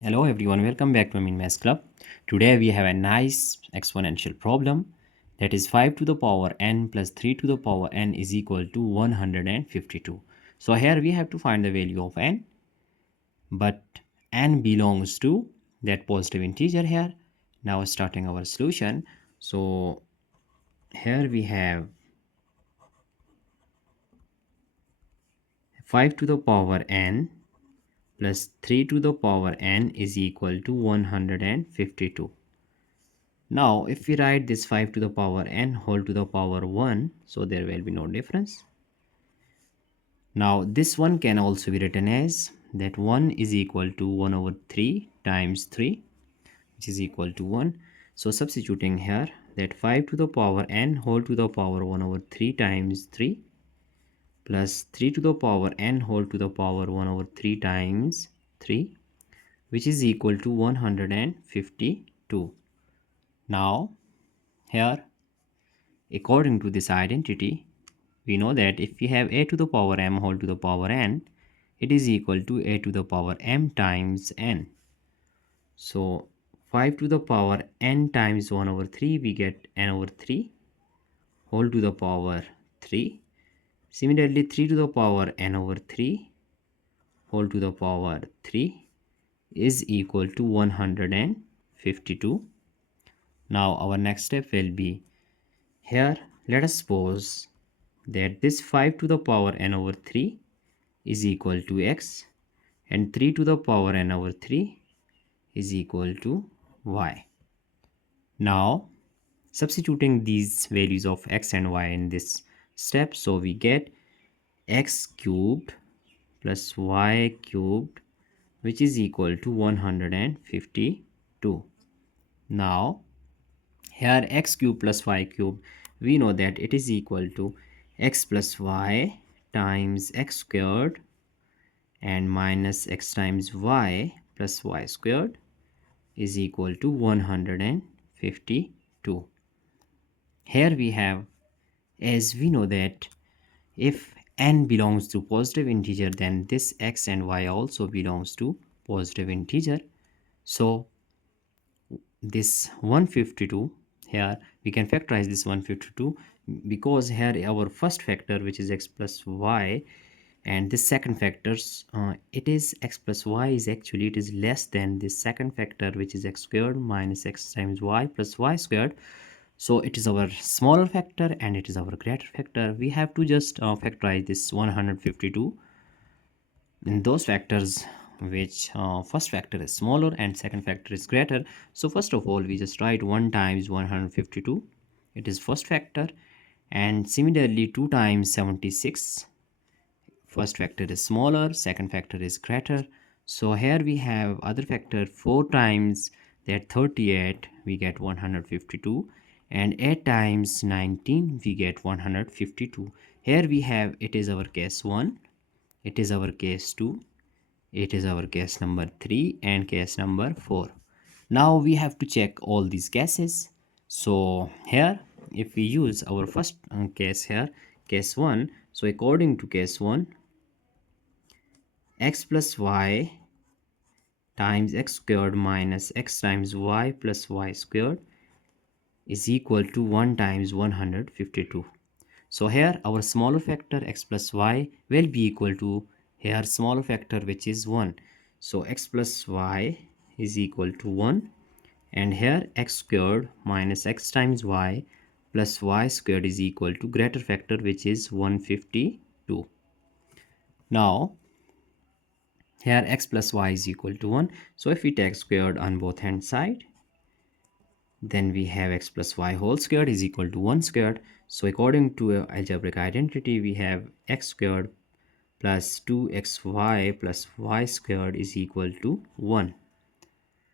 Hello everyone, welcome back to Amin Maths Club. Today we have a nice exponential problem, that is 5 to the power n plus 3 to the power n is equal to 152. So here we have to find the value of n, but n belongs to that positive integer here. Now starting our solution. So here we have 5 to the power n plus 3 to the power n is equal to 152. Now, if we write this 5 to the power n whole to the power 1, so there will be no difference. Now, this one can also be written as that 1 is equal to 1 over 3 times 3, which is equal to 1. So, substituting here, that 5 to the power n whole to the power 1 over 3 times 3 plus 3 to the power n whole to the power 1 over 3 times 3, which is equal to 152. Now, here, according to this identity, we know that if we have a to the power m whole to the power n, it is equal to a to the power m times n. So 5 to the power n times 1 over 3, we get n over 3 whole to the power 3. Similarly, 3 to the power n over 3 whole to the power 3 is equal to 152. Now our next step will be, here let us suppose that this 5 to the power n over 3 is equal to x and 3 to the power n over 3 is equal to y. Now substituting these values of x and y in this step, so we get x cubed plus y cubed, which is equal to 152. Now here x cube plus y cube, we know that it is equal to x plus y times x squared and minus x times y plus y squared is equal to 152. Here we have, as we know that if n belongs to positive integer, then this x and y also belongs to positive integer. So this 152, here we can factorize this 152 because here our first factor, which is x plus y, and this second factors, it is x plus y is actually it is less than this second factor, which is x squared minus x times y plus y squared. So it is our smaller factor and it is our greater factor. We have to just factorize this 152 in those factors which first factor is smaller and second factor is greater. So first of all, we just write 1 times 152, it is first factor, and similarly 2 times 76, first factor is smaller, second factor is greater. So here we have other factor 4 times that 38, we get 152, and 8 times 19, we get 152. Here we have, it is our case 1, it is our case 2, it is our case number 3, and case number 4. Now we have to check all these cases. So here, if we use our first case here, case 1, so according to case 1, x plus y times x squared minus x times y plus y squared is equal to 1 times 152. So here our smaller factor x plus y will be equal to here smaller factor, which is 1. So x plus y is equal to 1, and here x squared minus x times y plus y squared is equal to greater factor, which is 152. Now here x plus y is equal to 1. So if we take squared on both hand side, then we have x plus y whole squared is equal to 1 squared. So according to algebraic identity, we have x squared plus 2xy plus y squared is equal to 1.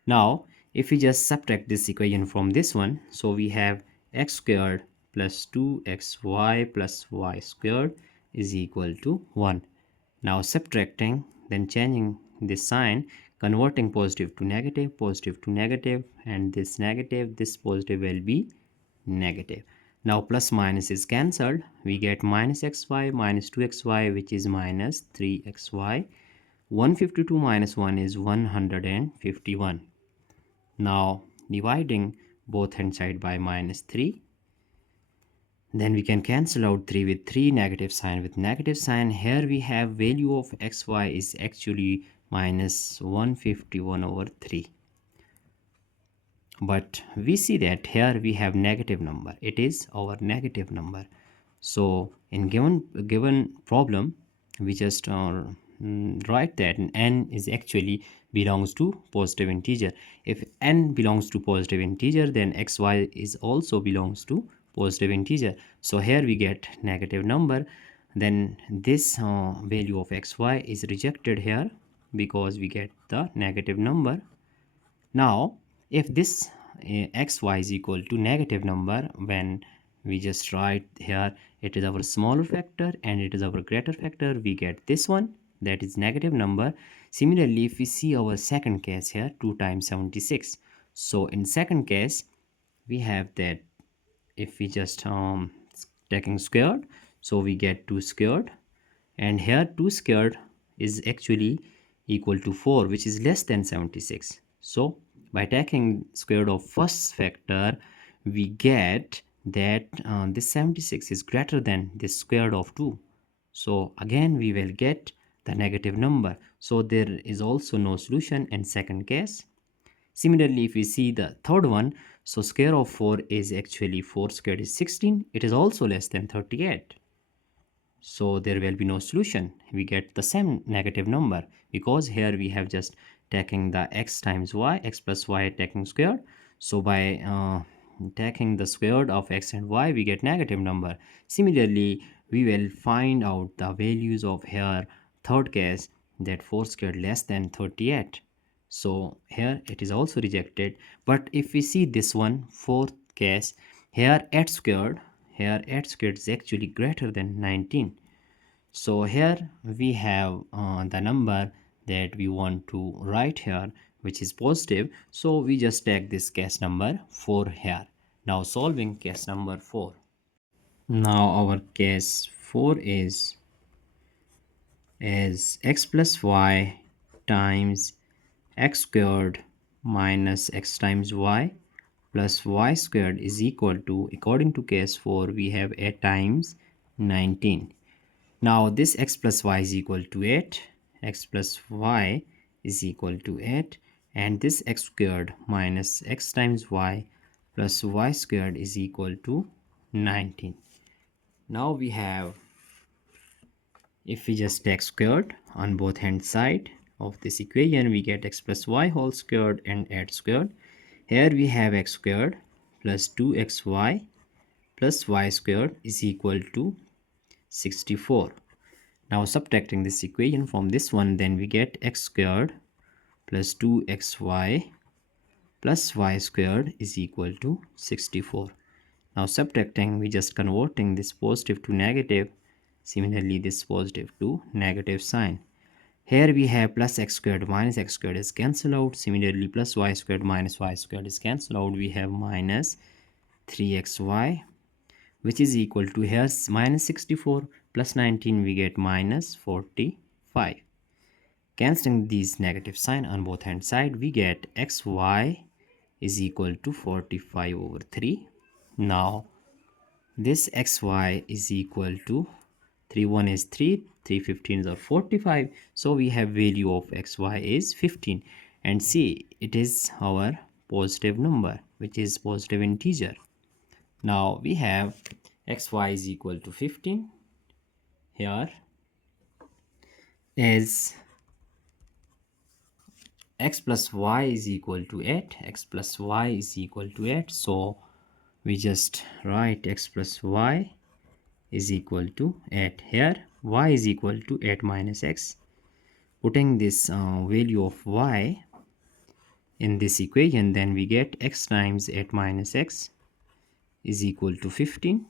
Now if we just subtract this equation from this one, so we have x squared plus 2xy plus y squared is equal to 1. Now subtracting, then changing this sign, converting positive to negative, and this negative, this positive will be negative. Now plus minus is cancelled, we get minus xy minus 2xy, which is minus 3xy 152 minus 1 is 151. Now dividing both hand side by minus 3. Then we can cancel out 3 with 3, negative sign with negative sign. Here we have value of xy is actually minus 151 over 3. But we see that here we have negative number. It is our negative number. So in given problem, we just write that n is actually belongs to positive integer. If n belongs to positive integer, then xy is also belongs to positive integer. So here we get negative number. Then this value of xy is rejected here because we get the negative number. Now if this xy is equal to negative number, when we just write here it is our smaller factor and it is our greater factor, we get this one, that is negative number. Similarly, if we see our second case here, 2 times 76, so in second case we have that if we just taking squared, so we get 2 squared, and here 2 squared is actually equal to 4, which is less than 76. So by taking square root of first factor, we get that this 76 is greater than the square root of 2. So again we will get the negative number. So there is also no solution in second case. Similarly, if we see the third one, so square of 4 is actually 4 squared is 16. It is also less than 38. So there will be no solution. We get the same negative number because here we have just taking the x times y, x plus y taking square. So by taking the square root of x and y, we get negative number. Similarly, we will find out the values of here third case, that 4 squared less than 38. So here it is also rejected. But if we see this one, fourth case, here x squared, here x squared is actually greater than 19. So here we have the number that we want to write here, which is positive. So we just take this case number 4 here. Now solving case number 4. Now our case 4 is x plus y times x squared minus x times y plus y squared is equal to, according to case 4, we have 8 times 19. Now this x plus y is equal to 8, x plus y is equal to 8, and this x squared minus x times y plus y squared is equal to 19. Now we have, if we just take squared on both hand side of this equation, we get x plus y whole squared and 8 squared. Here we have x squared plus 2xy plus y squared is equal to 64. Now subtracting this equation from this one, then we get x squared plus 2xy plus y squared is equal to 64. Now subtracting, we just converting this positive to negative. Similarly, this positive to negative sign. Here we have plus x squared minus x squared is cancelled out. Similarly, plus y squared minus y squared is cancelled out. We have minus 3xy, which is equal to, here minus 64 plus 19, we get minus 45. Cancelling these negative sign on both hand side, we get xy is equal to 45 over 3. Now this xy is equal to 3 1 is 3, 3 15s are 45. So we have value of xy is 15, and see it is our positive number, which is positive integer. Now we have xy is equal to 15 here, as x plus y is equal to 8, x plus y is equal to 8. So we just write x plus y is equal to 8. Here y is equal to 8 minus x. Putting this value of y in this equation, then we get x times 8 minus x is equal to 15.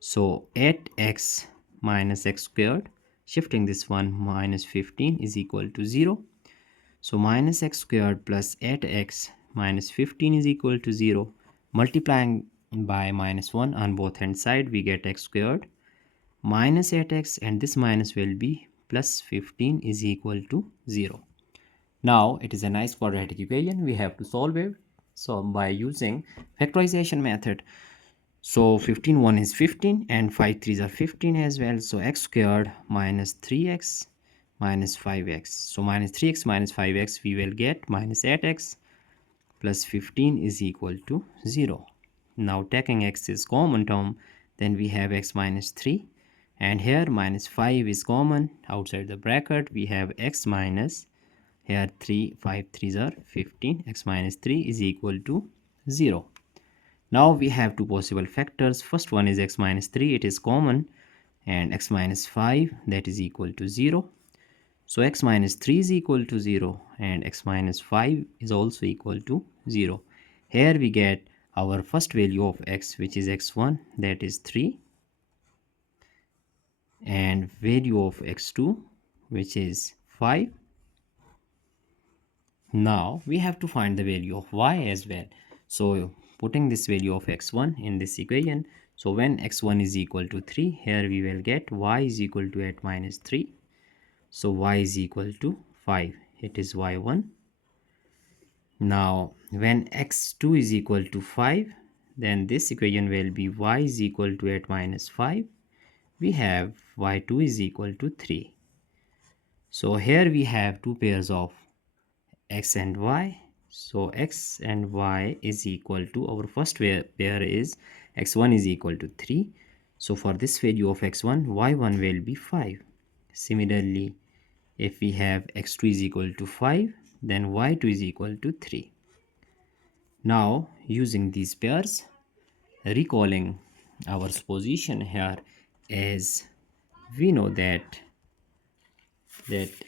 So 8x minus x squared, shifting this one, minus 15 is equal to 0. So minus x squared plus 8x minus 15 is equal to 0. Multiplying by minus 1 on both hand side, we get x squared minus 8x, and this minus will be plus 15 is equal to 0. Now it is a nice quadratic equation. We have to solve it. So by using factorization method. So 15 1 is 15 and 5 3s are 15 as well. So x squared minus 3x minus 5x. So minus 3x minus 5x we will get minus 8x plus 15 is equal to 0. Now taking x is common term, then we have x minus 3, and here minus 5 is common outside the bracket. We have x minus, here 3 5 3s are 15, x minus 3 is equal to 0. Now we have two possible factors. First one is x minus 3, it is common, and x minus 5, that is equal to 0. So x minus 3 is equal to 0 and x minus 5 is also equal to 0. Here we get our first value of x, which is x1, that is 3, and value of x2, which is 5. Now we have to find the value of y as well. So putting this value of x1 in this equation, so when x1 is equal to 3, here we will get y is equal to 8 minus 3. So y is equal to 5. It is y1. Now when x2 is equal to 5, then this equation will be y is equal to 8 minus 5. We have y2 is equal to 3. So here we have two pairs of x and y. So x and y is equal to, our first pair is x1 is equal to 3. So for this value of x1, y1 will be 5. Similarly, if we have x2 is equal to 5, then y2 is equal to 3. Now using these pairs, recalling our supposition here, as we know that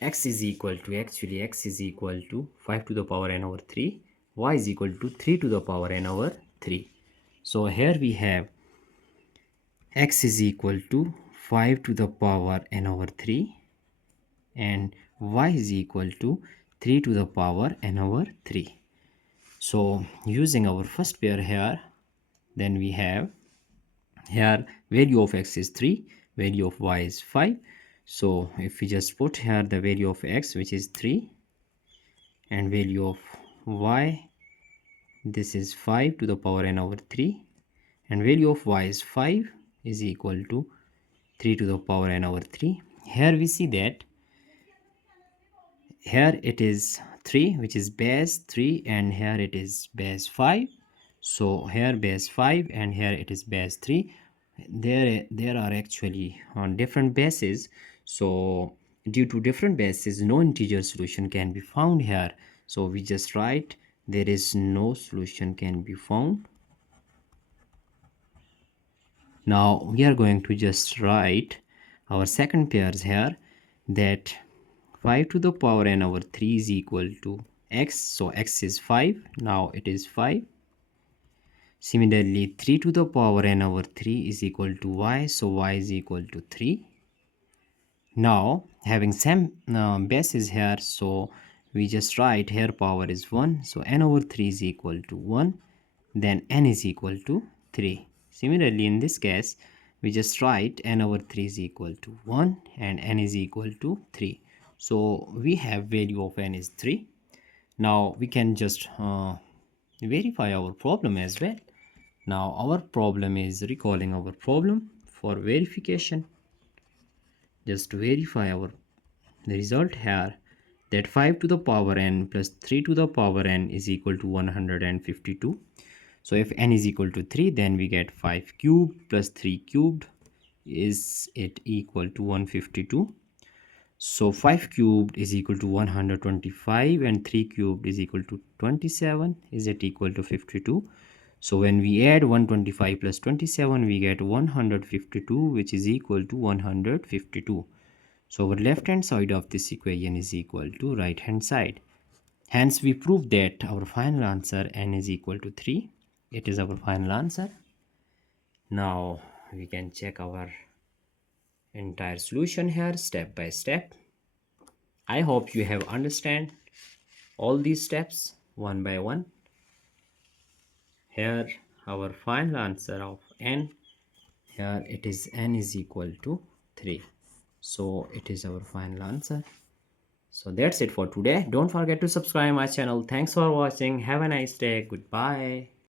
x is equal to, actually x is equal to 5 to the power n over 3, y is equal to 3 to the power n over 3. So here we have x is equal to 5 to the power n over 3 and y is equal to 3 to the power n over 3. So using our first pair here, then we have here value of x is 3, value of y is 5. So if we just put here the value of x, which is 3, and value of y, this is 5 to the power n over 3, and value of y is 5, is equal to 3 to the power n over 3. Here we see that here it is 3, which is base 3, and here it is base 5. So here base 5 and here it is base 3. There are actually on different bases. So due to different bases, no integer solution can be found here. So we just write there is no solution can be found. Now we are going to just write our second pairs here, that 5 to the power n over 3 is equal to x. So x is 5. Now it is 5. Similarly, 3 to the power n over 3 is equal to y. So y is equal to 3. Now having same bases here, so we just write here power is 1. So n over 3 is equal to 1. Then n is equal to 3. Similarly, in this case, we just write n over 3 is equal to 1 and n is equal to 3. So we have value of n is 3. Now we can just verify our problem as well. Now our problem is recalling our problem for verification. Just to verify our result here, that 5 to the power n plus 3 to the power n is equal to 152. So if n is equal to 3, then we get 5 cubed plus 3 cubed, is it equal to 152. So 5 cubed is equal to 125 and 3 cubed is equal to 27. Is it equal to 52? So when we add 125 plus 27, we get 152, which is equal to 152. So our left hand side of this equation is equal to right hand side. Hence we prove that our final answer n is equal to 3. It is our final answer. Now we can check our entire solution here step by step. I hope you have understand all these steps one by one. Here our final answer of n, here it is n is equal to 3. So it is our final answer. So that's it for today. Don't forget to subscribe my channel. Thanks for watching. Have a nice day. Goodbye.